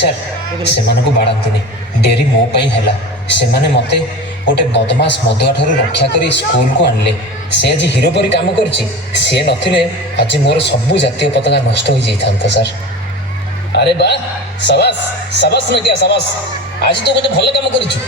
Sir ସେମାନଙ୍କୁ ବାଡ଼ାନ୍ତୁନି, ଡେରି ମୋ ପାଇଁ ହେଲା। ସେମାନେ ମୋତେ ଗୋଟେ ବଦମାସ ମଦୁଆ ଠାରୁ ରକ୍ଷା କରି ସ୍କୁଲକୁ ଆଣିଲେ। ସେ ଆଜି ହିରୋ ପରି କାମ କରିଛି। ସିଏ ନଥିଲେ ଆଜି ମୋର ସବୁ ଜାତୀୟ ପତାକା ନଷ୍ଟ ହୋଇଯାଇଥାନ୍ତା ସାର୍। ଆରେ ବା, ସାବାସ୍ ସାବାସ୍ ନାଟିଆ ସାବାସ୍, ଆଜି ତୁ ଗୋଟେ ଭଲ କାମ କରିଛୁ।